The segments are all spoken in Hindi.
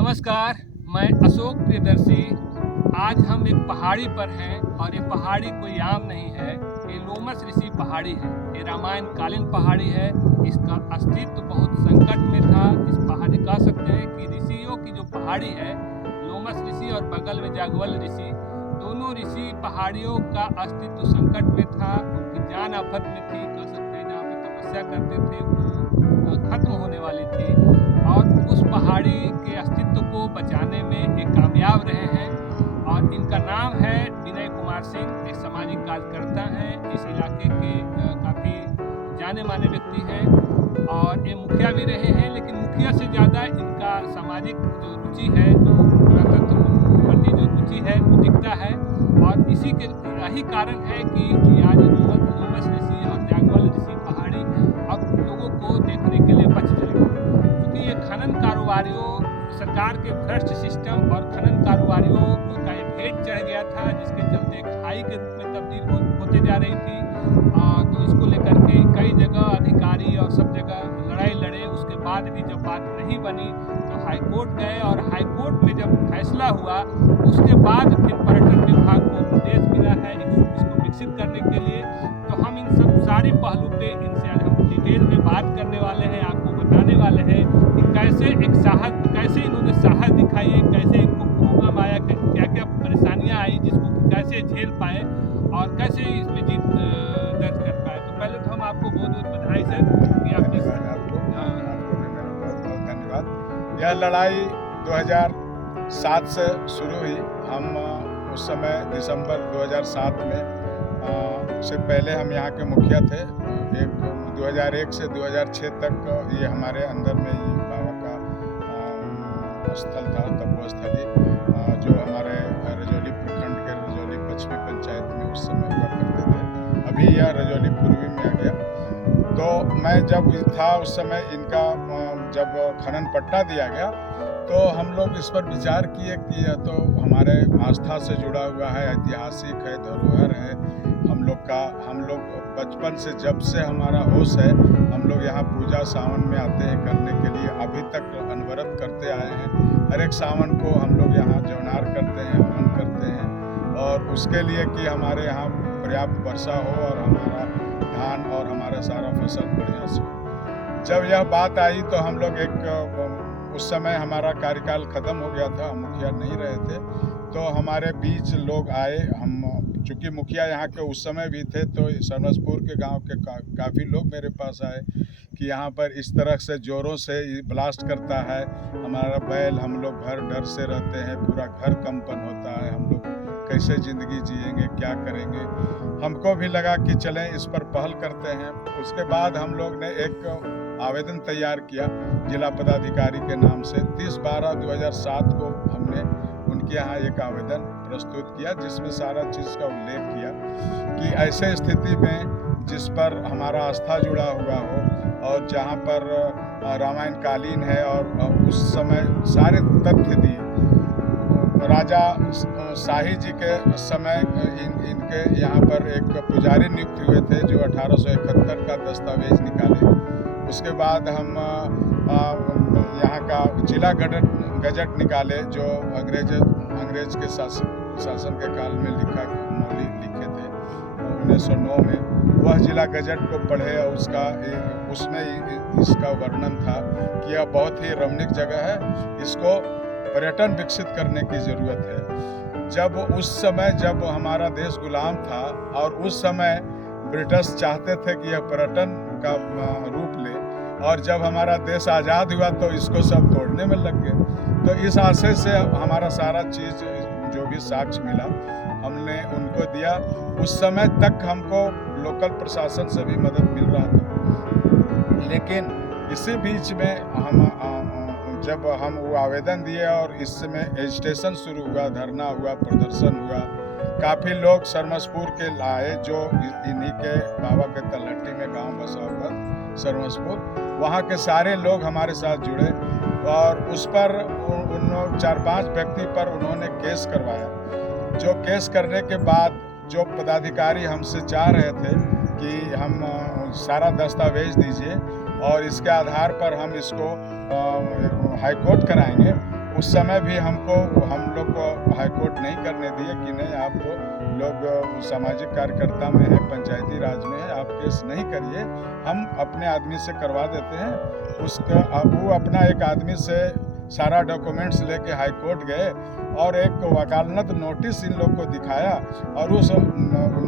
नमस्कार, मैं अशोक प्रियदर्शी। आज हम एक पहाड़ी पर हैं और ये पहाड़ी कोई आम नहीं है, ये लोमस ऋषि पहाड़ी है। ये रामायण कालीन पहाड़ी है। इसका अस्तित्व बहुत संकट में था। इस पहाड़ी कह सकते हैं कि ऋषियों की जो पहाड़ी है, लोमस ऋषि और बगल में जागवल ऋषि, दोनों ऋषि पहाड़ियों का अस्तित्व संकट में था। उनकी जान आफत में थी, कह सकते हैं जहाँ पे तपस्या करते थे वो खत्म होने वाली थी और उस पहाड़ी के अस्तित्व को बचाने में ये कामयाब रहे हैं। और इनका नाम है विनय कुमार सिंह। एक सामाजिक कार्यकर्ता हैं, इस इलाके के काफ़ी जाने माने व्यक्ति हैं और ये मुखिया भी रहे हैं। लेकिन मुखिया से ज़्यादा इनका सामाजिक जो रुचि है, जो पुरातत्व प्रति जो रुचि है वो दिखता है। और इसी के यही कारण है कि आज लोमस ऋषि और जागवल ऋषि पहाड़ी अब लोगों को देखने के लिए बच जाएगी, क्योंकि ये खनन कारोबारियों, सरकार के भ्रष्ट सिस्टम और खनन कारोबारियों का ये भेंट चढ़ गया था, जिसके चलते खाई के रूप में तब्दील होते जा रही थी। तो इसको लेकर के कई जगह अधिकारी और सब जगह लड़ाई लड़े। उसके बाद भी जब बात नहीं बनी तो हाई कोर्ट गए और हाई कोर्ट में जब फैसला हुआ उसके बाद फिर पर्यटन विभाग को निर्देश मिला है इसको विकसित करने के लिए। तो हम इन सब सारे पहलू पे इनसे आज हम डिटेल में बात करने वाले हैं, आपको बताने वाले हैं कि कैसे इन्होंने साहस दिखाई है, कैसे इनको प्रॉब्लम आया, क्या क्या परेशानियां आई जिसको कैसे झेल पाए और कैसे इसमें जीत दर्ज कर पाए। तो पहले तो हम आपको बहुत बहुत बधाई सर कि आपको भी मेरा बहुत बहुत धन्यवाद। यह लड़ाई 2007 से शुरू हुई। हम उस समय दिसंबर 2007 में से पहले हम यहाँ के मुखिया थे। 2001 से 2006 तक ये हमारे अंदर में ही बाबा का स्थल था, तपोस्थली, जो हमारे रजौली प्रखंड के रजौली पश्चिमी पंचायत में उस समय हुआ करते थे। अभी यह रजौली पूर्वी में आ गया। तो मैं जब था उस समय इनका जब खनन पट्टा दिया गया तो हम लोग इस पर विचार किए कि यह तो हमारे आस्था से जुड़ा हुआ है, ऐतिहासिक है, धरोहर है। हम लोग बचपन से, जब से हमारा होश है, हम लोग यहाँ पूजा सावन में आते हैं करने के लिए, अभी तक अनवरत करते आए हैं। हर एक सावन को हम लोग यहाँ जौनार करते हैं, हवन करते हैं और उसके लिए कि हमारे यहाँ पर्याप्त वर्षा हो और हमारा धान और हमारा सारा फसल बढ़िया से हो। जब यह बात आई तो हम लोग उस समय हमारा कार्यकाल खत्म हो गया था, हम मुखिया नहीं रहे थे, तो हमारे बीच लोग आए। हम चूँकि मुखिया यहाँ के उस समय भी थे तो सरमसपुर के गांव के काफ़ी लोग मेरे पास आए कि यहाँ पर इस तरह से ज़ोरों से ब्लास्ट करता है हमारा बैल, हम लोग घर डर से रहते हैं, पूरा घर कंपन होता है, हम लोग कैसे ज़िंदगी जिएंगे, क्या करेंगे। हमको भी लगा कि चलें इस पर पहल करते हैं। उसके बाद हम लोग ने एक आवेदन तैयार किया जिला पदाधिकारी के नाम से। 30/12/2007 को हमने उनके यहाँ एक आवेदन प्रस्तुत किया जिसमें सारा चीज़ का उल्लेख किया कि ऐसे स्थिति में जिस पर हमारा आस्था जुड़ा हुआ हो और जहाँ पर रामायण कालीन है और उस समय सारे तथ्य दिए। राजा शाही जी के समय इनके यहाँ पर एक पुजारी नियुक्त हुए थे जो 1871 का दस्तावेज निकाले। उसके बाद हम यहाँ का जिला गजट निकाले जो अंग्रेज के शासन के काल में लिखे थे 1909 में। वह जिला गजट को पढ़े और उसमें इसका वर्णन था कि यह बहुत ही रमणीक जगह है, इसको पर्यटन विकसित करने की ज़रूरत है। जब उस समय जब हमारा देश गुलाम था और उस समय ब्रिटिश चाहते थे कि यह पर्यटन का रूप ले, और जब हमारा देश आज़ाद हुआ तो इसको सब तोड़ने में लग गए। तो इस आशय से हमारा सारा चीज़ जो भी साक्ष्य मिला हमने उनको दिया। उस समय तक हमको लोकल प्रशासन से भी मदद मिल रहा था, लेकिन इसी बीच में जब हम वो आवेदन दिए और इस समय एजिटेशन शुरू हुआ, धरना हुआ, प्रदर्शन हुआ, काफ़ी लोग सरमसपुर के लाए जो इन्हीं के बाबा के तलहटी में गांव बसा हुआ सरमसपुर, वहाँ के सारे लोग हमारे साथ जुड़े और उस पर उन 4-5 व्यक्ति पर उन्होंने केस करवाया। जो केस करने के बाद जो पदाधिकारी हमसे चाह रहे थे कि हम सारा दस्तावेज दीजिए और इसके आधार पर हम इसको हाई कोर्ट कराएंगे, उस समय भी हम लोग को हाई कोर्ट नहीं करने दिए कि नहीं, आप लोग सामाजिक कार्यकर्ता में है, पंचायती राज में है, आप केस नहीं करिए, हम अपने आदमी से करवा देते हैं। वो अपना एक आदमी से सारा डॉक्यूमेंट्स लेके हाई कोर्ट गए और एक वकालत नोटिस इन लोग को दिखाया और उस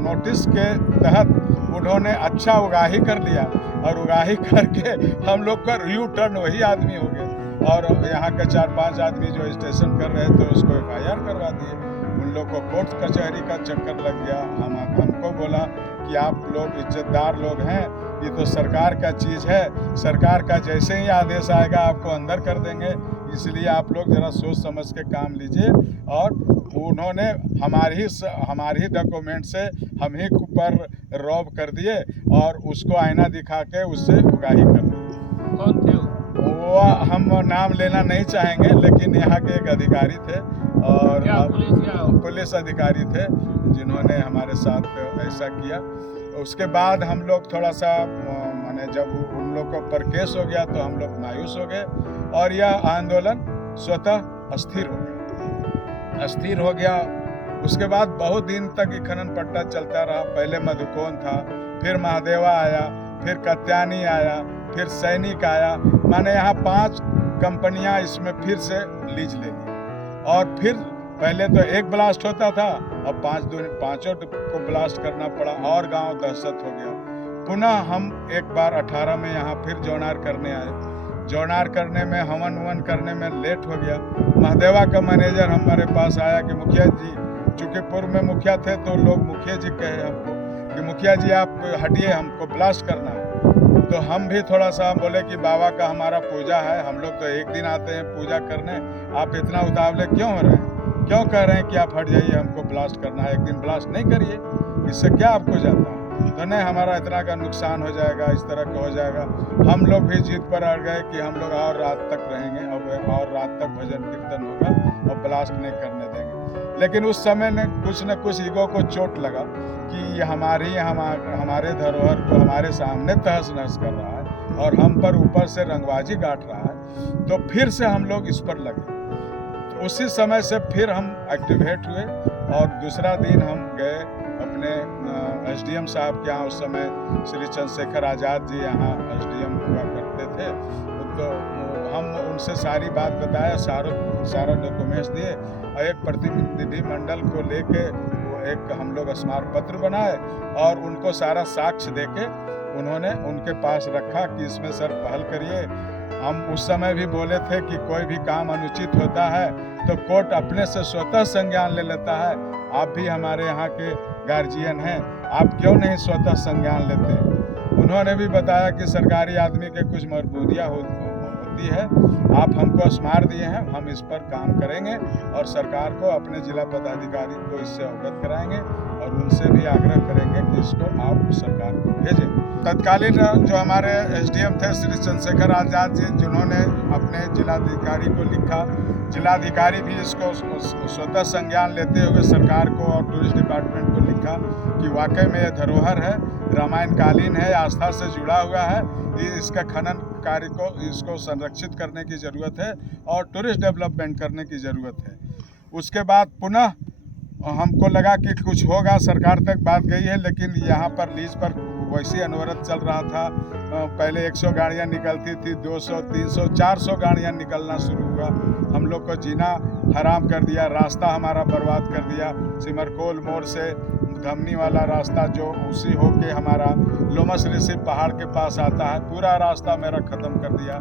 नोटिस के तहत उन्होंने अच्छा उगाही कर दिया और उगाही करके हम लोग का यू टर्न वही आदमी हो गए और यहाँ के 4-5 आदमी जो स्टेशन कर रहे थे उसको FIR करवा दिए। उन लोग को कोर्ट कचहरी का चक्कर लग गया। हमको बोला कि आप लोग इज्जतदार लोग हैं, ये तो सरकार का चीज़ है, सरकार का जैसे ही आदेश आएगा आपको अंदर कर देंगे, इसलिए आप लोग ज़रा सोच समझ के काम लीजिए। और उन्होंने हमारी ही डॉक्यूमेंट से हम ही पर रॉब कर दिए और उसको आईना दिखा के उससे उगाही कर दी। कौन थे वो हम नाम लेना नहीं चाहेंगे, लेकिन यहाँ के एक अधिकारी थे और पुलिस अधिकारी थे जिन्होंने हमारे साथ ऐसा किया। उसके बाद हम लोग थोड़ा सा माने जब उन लोग को पर केस हो गया तो हम लोग मायूस हो गए और यह आंदोलन स्वतः अस्थिर हो गया। उसके बाद बहुत दिन तक ये खनन पट्टा चलता रहा। पहले मधुकोन था, फिर महादेवा आया, फिर कत्यानी आया, फिर सैनिक आया। माने यहाँ 5 कंपनियाँ इसमें फिर से लीज ले ली और फिर पहले तो एक ब्लास्ट होता था, अब 5 को ब्लास्ट करना पड़ा और गांव दहशत हो गया। पुनः हम एक बार 18 में यहाँ फिर जौनार करने आए। जौनार करने में हवन करने में लेट हो गया। महादेवा का मैनेजर हमारे पास आया कि मुखिया जी, चूँकि पूर्व में मुखिया थे तो लोग मुखिया जी कहे हमको कि मुखिया जी आप हटिए, हमको ब्लास्ट करना है। तो हम भी थोड़ा सा बोले कि बाबा का हमारा पूजा है, हम लोग तो एक दिन आते हैं पूजा करने, आप इतना उतावले क्यों हो रहे हैं, क्यों कह रहे हैं कि आप हट जाइए, हमको ब्लास्ट करना है, एक दिन ब्लास्ट नहीं करिए, इससे क्या आपको जाता है। तो नहीं, हमारा इतना का नुकसान हो जाएगा, इस तरह का हो जाएगा। हम लोग भी जीत पर अड़ गए कि हम लोग और रात तक रहेंगे और रात तक भजन कीर्तन होगा और ब्लास्ट नहीं करने देंगे। लेकिन उस समय में कुछ न कुछ ईगो को चोट लगा कि हमारे धरोहर को हमारे सामने तहस नहस कर रहा है और हम पर ऊपर से रंगबाजी गाट रहा है। तो फिर से हम लोग इस पर लगे। तो उसी समय से फिर हम एक्टिवेट हुए और दूसरा दिन हम गए अपने SDM साहब के यहाँ। उस समय श्री चंद्रशेखर आज़ाद जी यहाँ SDM हुआ करते थे। तो हम उनसे सारी बात बताया, सारा डॉक्यूमेंट्स दिए और एक प्रतिनिधि मंडल को लेके एक हम लोग स्मारक पत्र बनाए और उनको सारा साक्ष्य देके उन्होंने उनके पास रखा कि इसमें सर पहल करिए। हम उस समय भी बोले थे कि कोई भी काम अनुचित होता है तो कोर्ट अपने से स्वतः संज्ञान ले लेता है। आप भी हमारे यहाँ के गार्जियन हैं, आप क्यों नहीं स्वतः संज्ञान लेते। उन्होंने भी बताया कि सरकारी आदमी के कुछ मजबूरियाँ होती है, आप हमको स्मार दिए हैं, हम इस पर काम करेंगे और सरकार को अपने जिला पदाधिकारी को इससे अवगत कराएंगे और उनसे भी आग्रह करेंगे कि इसको आप सरकार को भेजें। तत्कालीन जो हमारे SDM थे श्री चंद्रशेखर आज़ाद जी, जिन्होंने अपने जिलाधिकारी को लिखा, जिलाधिकारी भी इसको स्वतः संज्ञान लेते हुए सरकार को और टूरिस्ट डिपार्टमेंट को लिखा कि वाकई में यह धरोहर है, रामायण कालीन है, आस्था से जुड़ा हुआ है, इसका खनन कार्य को इसको संरक्षित करने की ज़रूरत है और टूरिस्ट डेवलपमेंट करने की ज़रूरत है। उसके बाद पुनः हमको लगा कि कुछ होगा, सरकार तक बात गई है, लेकिन यहाँ पर लीज पर वैसे अनवरत चल रहा था। पहले 100 गाड़ियाँ निकलती थी, 200, 300, 400 गाड़ियाँ निकलना शुरू हुआ। हम लोग को जीना हराम कर दिया, रास्ता हमारा बर्बाद कर दिया। सिमरकोल मोड़ से धमनी वाला रास्ता जो उसी होके हमारा लोमस ऋषि पहाड़ के पास आता है, पूरा रास्ता मेरा ख़त्म कर दिया।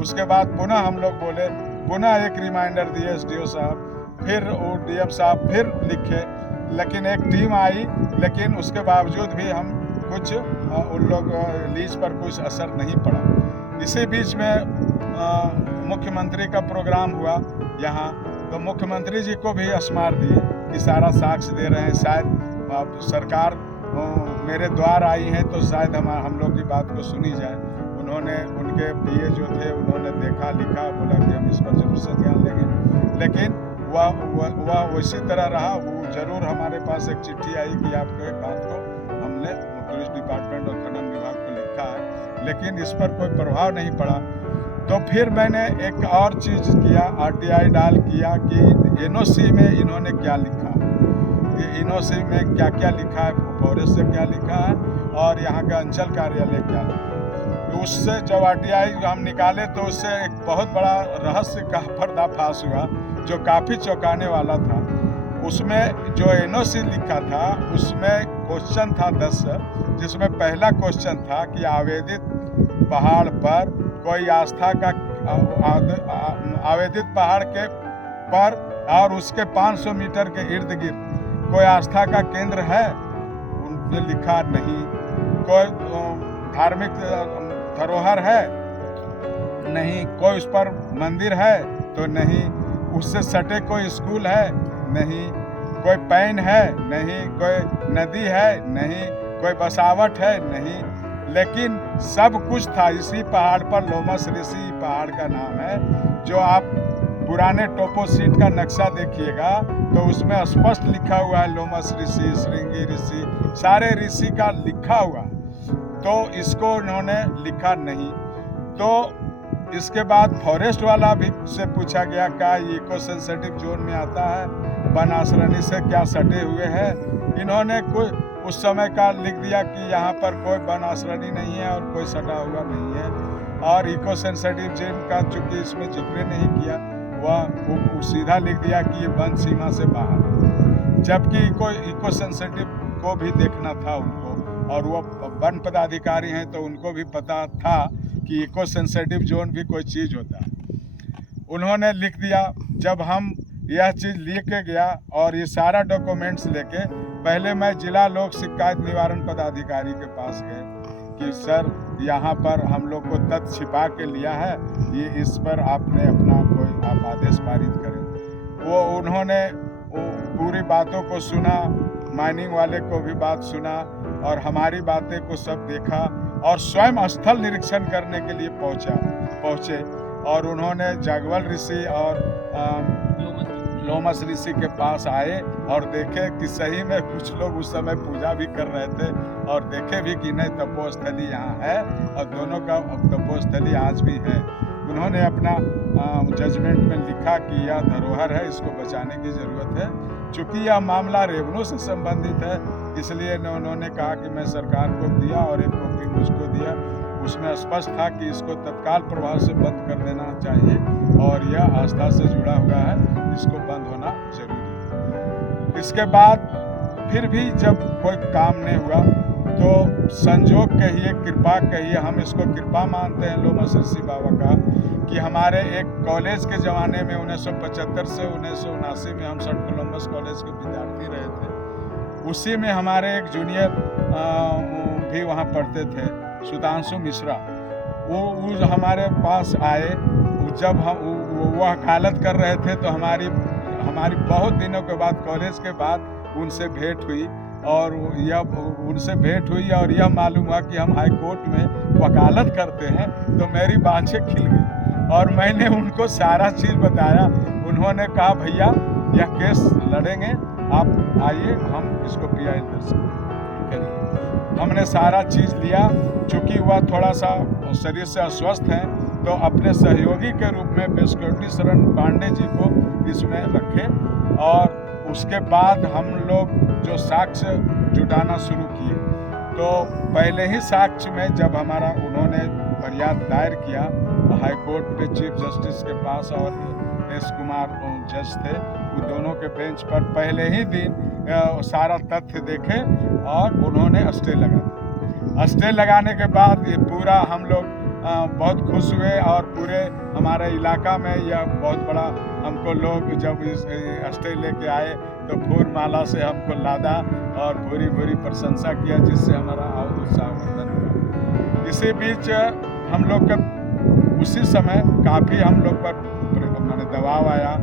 उसके बाद पुनः हम लोग बोले, पुनः एक रिमाइंडर दिए SDO साहब, फिर वो DM साहब फिर लिखे, लेकिन एक टीम आई, लेकिन उसके बावजूद भी हम कुछ उन लोग लीज पर कुछ असर नहीं पड़ा। इसी बीच में मुख्यमंत्री का प्रोग्राम हुआ यहाँ, तो मुख्यमंत्री जी को भी स्मार दिए कि सारा साक्ष्य दे रहे हैं, शायद सरकार मेरे द्वार आई है तो शायद हम लोग की बात को सुनी जाए। उन्होंने उनके PA जो थे उन्होंने देखा, लिखा, बोला कि हम इस पर जरूर संज्ञान लेंगे, लेकिन वह उसी तरह रहा। वो जरूर हमारे पास एक चिट्ठी आई कि आपके बात को हमने टूरिस्ट डिपार्टमेंट और खनन विभाग को लिखा है, लेकिन इस पर कोई प्रभाव नहीं पड़ा। तो फिर मैंने एक और चीज़ किया, RTI डाल किया कि NOC में इन्होंने क्या लिखा, ये NOC में क्या क्या लिखा है, फॉरेस्ट से क्या लिखा है और यहाँ का अंचल कार्यालय क्या लिखा है। तो उससे जब RTI हम निकाले तो उससे एक बहुत बड़ा रहस्य का पर्दाफाश हुआ जो काफ़ी चौंकाने वाला था। उसमें जो NOC लिखा था उसमें क्वेश्चन था 10, जिसमें पहला क्वेश्चन था कि आवेदित पहाड़ पर कोई आस्था का आवेदित पहाड़ के पर और उसके 500 मीटर के इर्द गिर्द कोई आस्था का केंद्र है, उन्होंने लिखा नहीं। कोई धार्मिक धरोहर है, नहीं। कोई उस पर मंदिर है तो नहीं। उससे सटे कोई स्कूल है, नहीं। कोई पैन है, नहीं। कोई नदी है, नहीं। कोई बसावट है, नहीं। लेकिन सब कुछ था इसी पहाड़ पर। लोमस ऋषि पहाड़ का नाम है। जो आप पुराने टोपो सीट का नक्शा देखिएगा तो उसमें स्पष्ट लिखा हुआ है लोमस ऋषि, श्रृंगी ऋषि, सारे ऋषि का लिखा हुआ। तो इसको उन्होंने लिखा नहीं। तो इसके बाद फॉरेस्ट वाला भी से पूछा गया क्या इको सेंसिटिव जोन में आता है, वन आश्रणी से क्या सटे हुए हैं। इन्होंने कोई उस समय का लिख दिया कि यहाँ पर कोई वन आश्रणी नहीं है और कोई सटा हुआ नहीं है। और इको सेंसिटिव जोन का चूंकि इसमें जिक्र नहीं किया, वह सीधा लिख दिया कि ये वन सीमा से बाहर है। जबकि इको सेंसिटिव को भी देखना था उनको, और वो वन पदाधिकारी हैं तो उनको भी पता था कि इको सेंसिटिव जोन भी कोई चीज़ होता है। उन्होंने लिख दिया। जब हम यह चीज़ लेके गया और ये सारा डॉक्यूमेंट्स लेके, पहले मैं जिला लोक शिकायत निवारण पदाधिकारी के पास गए कि सर यहाँ पर हम लोग को तथ्य छिपा के लिया है, ये इस पर आपने अपना कोई आप आदेश पारित करें। वो उन्होंने पूरी बातों को सुना, माइनिंग वाले को भी बात सुना और हमारी बातें को सब देखा और स्वयं स्थल निरीक्षण करने के लिए पहुँचे। और उन्होंने जागवल ऋषि और लोमस ऋषि के पास आए और देखे कि सही में कुछ लोग उस समय पूजा भी कर रहे थे और देखे भी कि नहीं तपोस्थली यहाँ है और दोनों का तपोस्थली आज भी है। उन्होंने अपना जजमेंट में लिखा कि यह धरोहर है, इसको बचाने की ज़रूरत है। चूँकि यह मामला रेवन्यू से संबंधित है, इसलिए उन्होंने कहा कि मैं सरकार को दिया और एक कॉपी मुझको दिया। उसमें स्पष्ट था कि इसको तत्काल प्रभाव से बंद कर देना चाहिए और यह आस्था से जुड़ा हुआ है, इसको बंद होना जरूरी है। इसके बाद फिर भी जब कोई काम नहीं हुआ तो संजोग कहिए, कृपा कहिए, हम इसको कृपा मानते हैं लोमस ऋषि बाबा का, कि हमारे एक कॉलेज के ज़माने में 1975 से 1979 में हम सेंट कोलंबस कॉलेज के विद्यार्थी रहे थे। उसी में हमारे एक जूनियर भी वहाँ पढ़ते थे, सुधांशु मिश्रा। वो हमारे पास आए। जब हम वो वकालत कर रहे थे तो हमारी बहुत दिनों के बाद, कॉलेज के बाद उनसे भेंट हुई और यह मालूम हुआ कि हम हाई कोर्ट में वकालत करते हैं। तो मेरी बाँछें खिल गई और मैंने उनको सारा चीज़ बताया। उन्होंने कहा भैया यह केस लड़ेंगे, आप आइए, हम इसको PI दर्ज करेंगे। हमने सारा चीज़ लिया। चूँकि वह थोड़ा सा शरीर से अस्वस्थ हैं तो अपने सहयोगी के रूप में बेस्कोटी शरण पांडे जी को इसमें रखे और उसके बाद हम लोग जो साक्ष्य जुटाना शुरू किए। तो पहले ही साक्ष्य में जब उन्होंने फरियाद दायर किया हाई कोर्ट पे चीफ जस्टिस के पास और S कुमार जज थे, वो दोनों के बेंच पर पहले ही दिन सारा तथ्य देखे और उन्होंने स्टे लगा दिया। स्टे लगाने के बाद ये पूरा हम लोग बहुत खुश हुए और पूरे हमारे इलाका में यह बहुत बड़ा हमको लोग जब इस स्टे लेके आए तो फूल माला से हमको लादा और भूरी प्रशंसा किया, जिससे हमारा और उत्साहवर्धन हुआ। इसी बीच हम लोग का उसी समय काफ़ी हम लोग पर माने दबाव आया,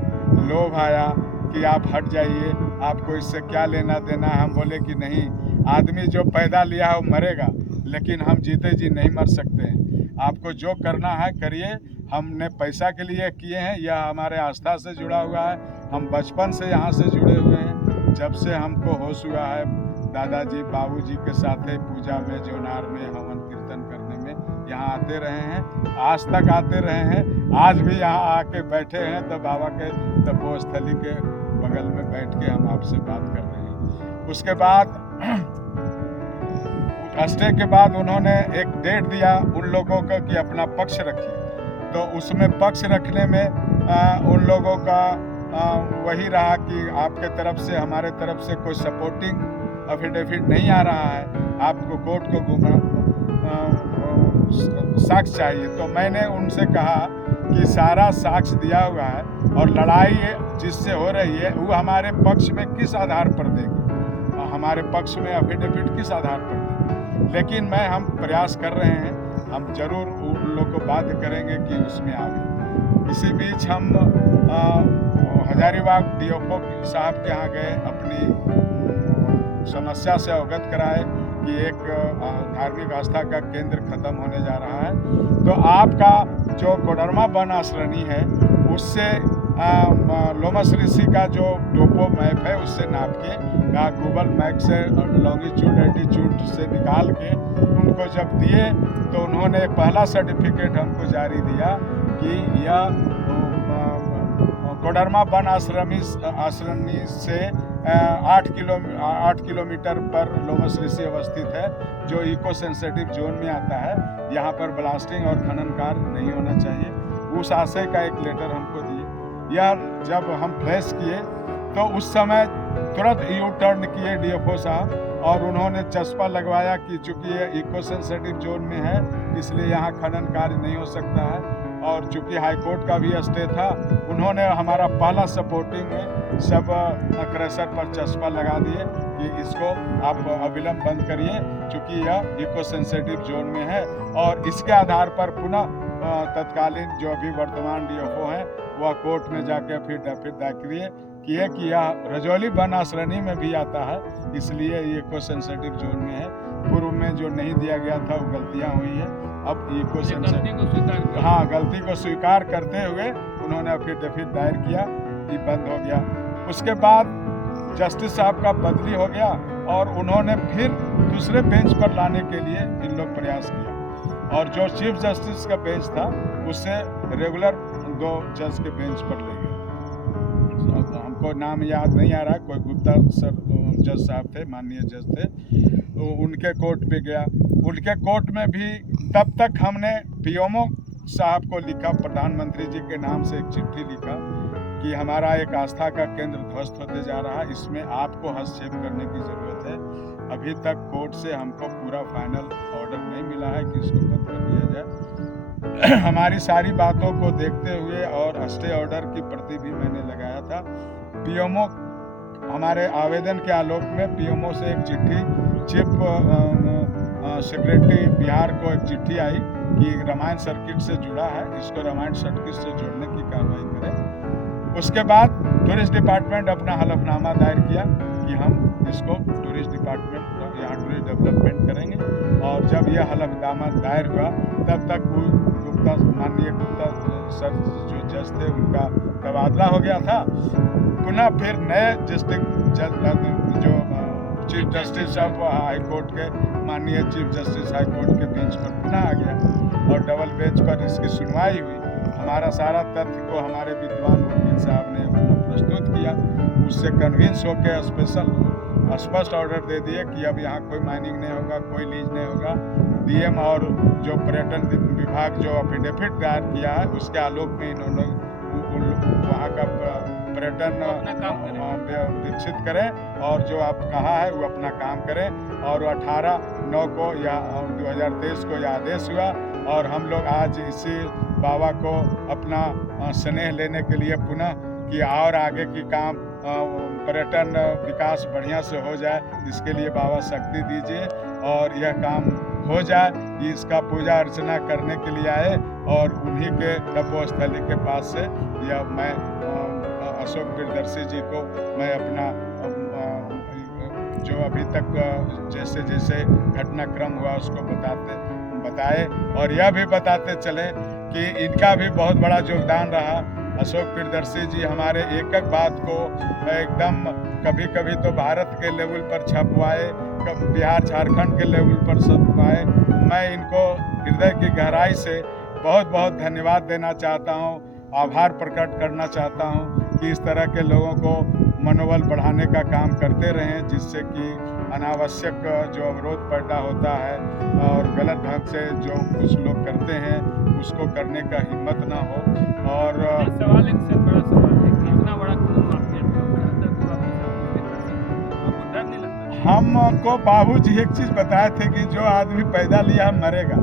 लोभ आया कि आप हट जाइए, आपको इससे क्या लेना देना है। हम बोले कि नहीं, आदमी जो पैदा लिया है वो मरेगा, लेकिन हम जीते जी नहीं मर सकते हैं। आपको जो करना है करिए, हमने पैसा के लिए किए हैं, यह हमारे आस्था से जुड़ा हुआ है। हम बचपन से यहाँ से जुड़े हुए हैं। जब से हमको होश हुआ है, दादाजी बाबूजी के साथ पूजा में, जोनार में, हवन कीर्तन करने में यहाँ आते रहे हैं, आज तक आते रहे हैं, आज भी यहाँ आके बैठे हैं तो बाबा के तपोस्थली के बगल में बैठ के हम आपसे बात कर रहे हैं। उसके बाद स्टे के बाद उन्होंने एक डेट दिया उन लोगों को कि अपना पक्ष रखिए, तो उसमें पक्ष रखने में उन लोगों का वही रहा कि आपके तरफ से हमारे तरफ से कोई सपोर्टिंग एफिडेविट नहीं आ रहा है, आपको कोर्ट को साक्ष्य चाहिए। तो मैंने उनसे कहा कि सारा साक्ष्य दिया हुआ है और लड़ाई जिससे हो रही है वो हमारे पक्ष में किस आधार पर देंगे, हमारे पक्ष में एफिडेविट किस आधार पर देंगे। लेकिन हम प्रयास कर रहे हैं, हम जरूर उन लोग को बाध्य करेंगे कि उसमें आगे। इसी बीच हम हजारीबाग डीएफओ साहब के यहाँ गए, अपनी समस्या से अवगत कराए कि एक धार्मिक आस्था का केंद्र खत्म होने जा रहा है, तो आपका जो कोडरमा वन आश्रणी है उससे लोमस ऋषि का जो टोपो मैप है उससे नाप के गूगल मैप से लॉन्गिट्यूड एल्टीट्यूड से निकाल के उनको जब दिए तो उन्होंने पहला सर्टिफिकेट हमको जारी दिया कि यह कोडरमा वन आश्रमी से 8 किलोमीटर पर लोमस ऋषि अवस्थित है, जो इको सेंसिटिव जोन में आता है। यहाँ पर ब्लास्टिंग और खनन कार्य नहीं होना चाहिए। उस आशय का एक लेटर हमको दिए। यह जब हम फ्लैश किए तो उस समय तुरंत यू टर्न किए डीएफओ साहब और उन्होंने चस्पा लगवाया कि चूंकि ये इको सेंसिटिव जोन में है इसलिए यहाँ खनन कार्य नहीं हो सकता है। और चूंकि हाई कोर्ट का भी स्टे था, उन्होंने हमारा पहला सपोर्टिंग में सब क्रशर पर चस्पा लगा दिए कि इसको आप अविलंब बंद करिए चूंकि यह इको सेंसिटिव जोन में है। और इसके आधार पर पुनः तत्कालीन जो अभी वर्तमान डीएफओ हैं वह कोर्ट में जाके फिर दाखिल किए कि यह रजौली वन आश्रणी में भी आता है, इसलिए ये इको सेंसिटिव जोन में है। पूर्व में जो नहीं दिया गया था वो गलतियाँ हुई है, अब इको सेंसिटिव गलती को स्वीकार करते हुए उन्होंने एफिडेविट दायर किया, ये बंद हो गया। उसके बाद जस्टिस साहब का बदली हो गया और उन्होंने फिर दूसरे बेंच पर लाने के लिए इन लोग प्रयास किया और जो चीफ जस्टिस का बेंच था उससे रेगुलर 2 जज के बेंच पर ले गए। हमको नाम याद नहीं आ रहा, कोई गुप्ता सर जज साहब थे, माननीय जज थे, तो उनके कोर्ट पे गया। उनके कोर्ट में भी तब तक हमने पीएमओ साहब को लिखा, प्रधानमंत्री जी के नाम से एक चिट्ठी लिखा कि हमारा एक आस्था का केंद्र ध्वस्त होते जा रहा है, इसमें आपको हस्तक्षेप करने की ज़रूरत है। अभी तक कोर्ट से हमको पूरा फाइनल ऑर्डर नहीं मिला है कि इसको बंद कर दिया जाए। हमारी सारी बातों को देखते हुए और स्टे ऑर्डर की प्रति भी मैंने लगाया था। पीएमओ हमारे आवेदन के आलोक में पीएमओ से एक चिट्ठी, चीफ सेक्रेटरी बिहार को एक चिट्ठी आई कि रामायण सर्किट से जुड़ा है, इसको रामायण सर्किट से जोड़ने की कार्रवाई करें। उसके बाद टूरिस्ट डिपार्टमेंट अपना हलफनामा दायर किया कि हम इसको टूरिस्ट डिपार्टमेंट यहाँ टूरिस्ट डेवलपमेंट करेंगे। और जब यह हलफनामा दायर हुआ तब तक माननीय गुप्ता सर जो जज थे उनका तबादला हो गया था। पुनः फिर नए डिस्ट्रिक्ट जज जो chief justice of high court के माननीय चीफ जस्टिस हाई कोर्ट के बेंच पर पुनः आ गया और डबल बेंच पर इसकी सुनवाई हुई। हमारा सारा तथ्य को हमारे विद्वान वकील साहब ने प्रस्तुत किया, उससे कन्विंस होकर स्पष्ट ऑर्डर दे दिए कि अब यहाँ कोई माइनिंग नहीं होगा, कोई लीज नहीं होगा। डीएम और जो पर्यटन विभाग जो एफिडेविट दायर किया है उसके आलोक में इन्होंने वहाँ का पर्यटन विकसित करें और जो आप कहा है वो अपना काम करें। और 18/9 को या 2023 को यह आदेश हुआ और हम लोग आज इसी बाबा को अपना स्नेह लेने के लिए पुनः कि और आगे की काम पर्यटन विकास बढ़िया से हो जाए, इसके लिए बाबा शक्ति दीजिए और यह काम हो जाए। इसका पूजा अर्चना करने के लिए आए और उन्हीं के तपोस्थली के पास से यह मैं अशोक प्रियदर्शी जी को मैं अपना जो अभी तक जैसे जैसे घटनाक्रम हुआ उसको बताए और यह भी बताते चले कि इनका भी बहुत बड़ा योगदान रहा। अशोक प्रियदर्शी जी हमारे एक एक बात को एकदम कभी तो भारत के लेवल पर छपवाए, बिहार झारखंड के लेवल पर छपवाए। मैं इनको हृदय की गहराई से बहुत बहुत धन्यवाद देना चाहता हूँ, आभार प्रकट करना चाहता हूँ कि इस तरह के लोगों को मनोबल बढ़ाने का काम करते रहें, जिससे कि अनावश्यक जो अवरोध पैदा होता है और गलत ढंग से जो कुछ लोग करते हैं उसको करने का हिम्मत ना हो। और सवाल एक सर बड़ा सवाल है कि इतना बड़ा कानून माफिया आपको डर नहीं लगता? हमको बाबूजी एक चीज़ बताए थे कि जो आदमी पैदा लिया मरेगा,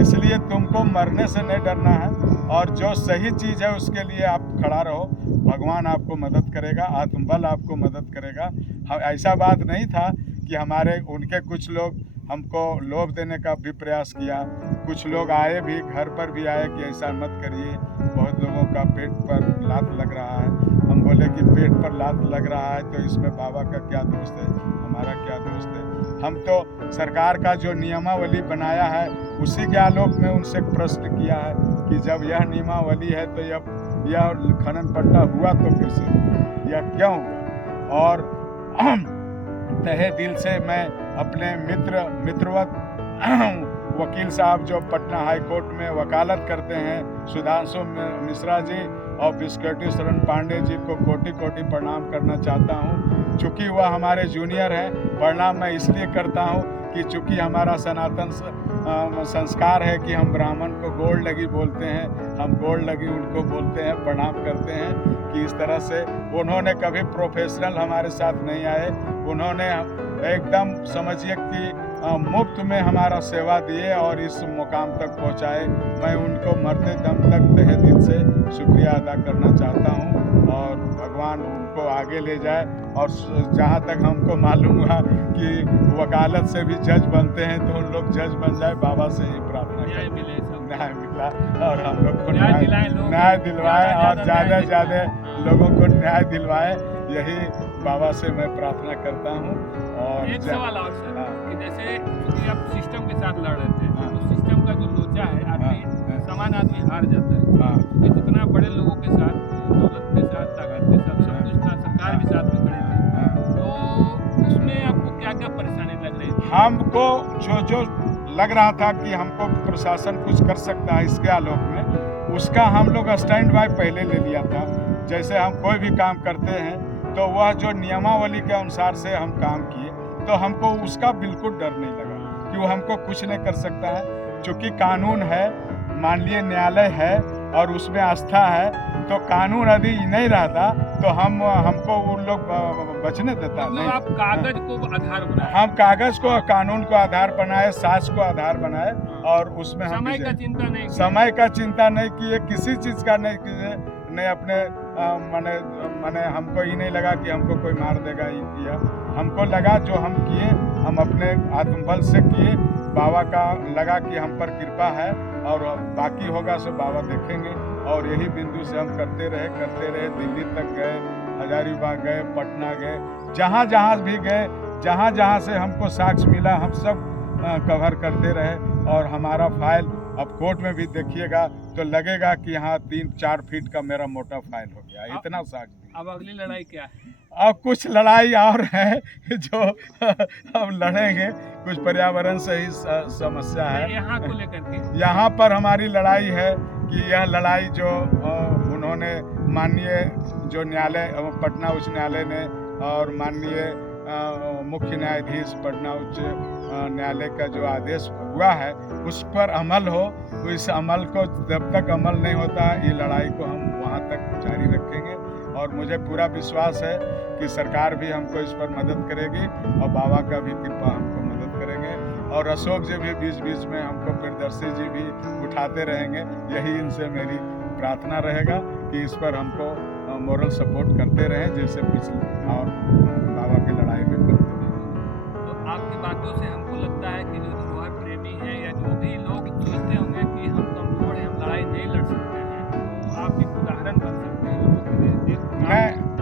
इसलिए तुमको मरने से नहीं डरना है और जो सही चीज़ है उसके लिए आप खड़ा रहो, भगवान आपको मदद करेगा, आत्मबल आपको मदद करेगा। ऐसा बात नहीं था कि हमारे उनके कुछ लोग हमको लोभ देने का भी प्रयास किया, कुछ लोग आए भी, घर पर भी आए कि ऐसा मत करिए, बहुत लोगों का पेट पर लात लग रहा है। हम बोले कि पेट पर लात लग रहा है तो इसमें बाबा का क्या दोष है, हमारा क्या दोष है। हम तो सरकार का जो नियमावली बनाया है उसी के आलोक में उनसे प्रश्न किया है कि जब यह नियमावली है तो यह खनन पट्टा हुआ तो फिर से यह क्यों हुआ। और तहे दिल से मैं अपने मित्रवत वकील साहब जो पटना हाई कोर्ट में वकालत करते हैं, सुधांशु मिश्रा जी और बिस्केटी शरण पांडे जी को कोटि कोटि प्रणाम करना चाहता हूँ। चूँकि वह हमारे जूनियर हैं, प्रणाम मैं इसलिए करता हूँ कि चूँकि हमारा सनातन संस्कार है कि हम ब्राह्मण को गोड़ लगी बोलते हैं, हम गोड़ लगी उनको बोलते हैं, प्रणाम करते हैं कि इस तरह से उन्होंने कभी प्रोफेशनल हमारे साथ नहीं आए, उन्होंने एकदम समझिए कि मुफ्त में हमारा सेवा दिए और इस मुकाम तक पहुंचाए। मैं उनको मरते दम तक तहे दिल से शुक्रिया अदा करना चाहता हूं और भगवान उनको आगे ले जाए। और जहां तक हमको मालूम हुआ कि वकालत से भी जज बनते हैं तो उन लोग जज बन जाए, बाबा से ही प्रार्थना न्याय मिले, न्याय मिला और हम लोग को न्याय दिलवाए और ज़्यादा से ज़्यादा लोगों को न्याय दिलवाए, यही बाबा से मैं प्रार्थना करता हूँ। और एक सवाल और सर कि जैसे क्योंकि आप सिस्टम के साथ लड़ रहे थे तो सिस्टम का जो लोचा है आदमी सामान्य आदमी हार जाता है, क्योंकि जितना बड़े लोगों के साथ, दौलत के साथ, ताकत के साथ, सब कुछ था, सरकार भी साथ में खड़े थे, तो उसमें आपको क्या क्या परेशानी लग रही थी? हमको जो लग रहा था कि हमको प्रशासन कुछ कर सकता है इसके आलोक में, उसका हम लोग स्टैंड बाय पहले ले लिया था। जैसे हम कोई भी काम करते हैं तो वह जो नियमावली के अनुसार से हम काम किए तो हमको उसका बिल्कुल डर नहीं लगा कि वो हमको कुछ नहीं कर सकता है। चूँकि कानून है, माननीय न्यायालय है और उसमें आस्था है, तो कानून यदि नहीं रहता तो हमको उन लोग बचने देता नहीं। आप कागज को आधार बनाए, हम कागज को कानून को आधार बनाए, साज को आधार बनाए और उसमें हम समय का चिंता नहीं, समय का चिंता नहीं किए, किसी चीज़ का नहीं किए, नहीं अपने मैंने हमको ही नहीं लगा कि हमको कोई मार देगा ही किया। हमको लगा जो हम किए हम अपने आत्मबल से किए, बाबा का लगा कि हम पर कृपा है और बाकी होगा सो बाबा देखेंगे। और यही बिंदु से हम करते रहे, दिल्ली तक गए, हजारीबाग गए, पटना गए, जहाँ जहाँ भी गए, जहाँ जहाँ से हमको साक्ष्य मिला हम सब कवर करते रहे। और हमारा फाइल अब कोर्ट में भी देखिएगा तो लगेगा कि यहाँ 3-4 फीट का मेरा मोटा फाइल हो गया, इतना साक्ष्य। अब अगली लड़ाई क्या है? अब कुछ लड़ाई और है जो हम लड़ेंगे, कुछ पर्यावरण से ही समस्या है। यहाँ को लेकर के यहाँ पर हमारी लड़ाई है कि यह लड़ाई जो उन्होंने माननीय जो न्यायालय पटना उच्च न्यायालय ने और माननीय मुख्य न्यायाधीश पटना उच्च न्यायालय का जो आदेश हुआ है उस पर अमल हो, तो इस अमल को जब तक अमल नहीं होता ये लड़ाई को हम वहाँ तक जारी रखेंगे। और मुझे पूरा विश्वास है कि सरकार भी हमको इस पर मदद करेगी और बाबा का भी कृपा हमको मदद करेंगे। और अशोक जी भी बीच बीच में हमको प्रियदर्शी जी भी उठाते रहेंगे, यही इनसे मेरी प्रार्थना रहेगा कि इस पर हमको मोरल सपोर्ट करते रहें जैसे पिछले और बाबा की लड़ाई में करते रहे। तो आपकी बातों से हमको लगता है कि जो धरोहर प्रेमी हैं या जो भी लोग सोचते होंगे कि हम कमजोर हैं, हम लड़ाई नहीं लड़ सकते हैं, तो आप एक उदाहरण बन सकते हैं लोगों के लिए।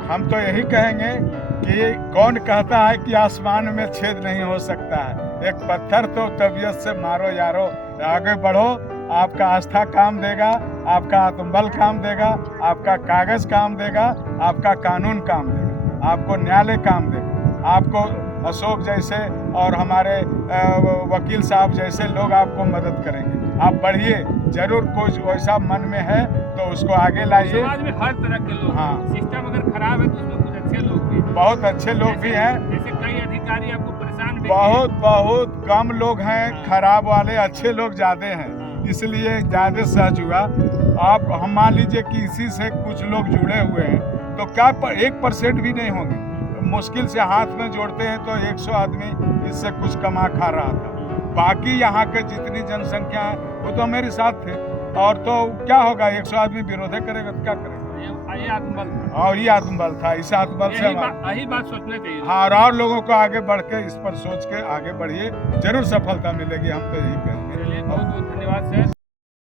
हम तो यही कहेंगे कि कौन कहता है कि आसमान में छेद नहीं हो सकता है, एक पत्थर तो तबीयत से मारो यारो, आगे बढ़ो, आपका आस्था काम देगा, आपका आत्मबल काम देगा, आपका कागज काम देगा, आपका कानून काम देगा, आपको न्यायालय काम देगा, आपको अशोक जैसे और हमारे वकील साहब जैसे लोग आपको मदद करेंगे। आप बढ़िए, जरूर कुछ वैसा मन में है तो उसको आगे लाइए। समाज में हर तरह के लोग हाँ। हैं। सिस्टम अगर खराब है तो उसमें कुछ अच्छे लोग भी हैं। बहुत अच्छे लोग भी हैं, जैसे कई अधिकारी आपको परेशान भी बहुत बहुत कम लोग हैं हाँ। खराब वाले, अच्छे लोग ज़्यादा हैं, हाँ। इसलिए ज़्यादा सहज हुआ। आप हम मान लीजिए कि इसी से कुछ लोग जुड़े हुए हैं तो क्या 1% भी नहीं होंगे, मुश्किल से हाथ में जोड़ते हैं तो 100 आदमी इससे कुछ कमा खा रहा था। बाकी यहाँ के जितनी जनसंख्या है वो तो मेरे साथ थे, और तो क्या होगा, 100 आदमी विरोध करेगा तो क्या करेगा। ये आत्मबल था। और ये आत्मबल था, इस आत्मबल से यही बात सोचना चाहिए। हाँ, और लोगों को आगे बढ़ के इस पर सोच के आगे बढ़िए, जरूर सफलता मिलेगी, हम तो यही कहेंगे। चलिए, बहुत बहुत धन्यवाद सर।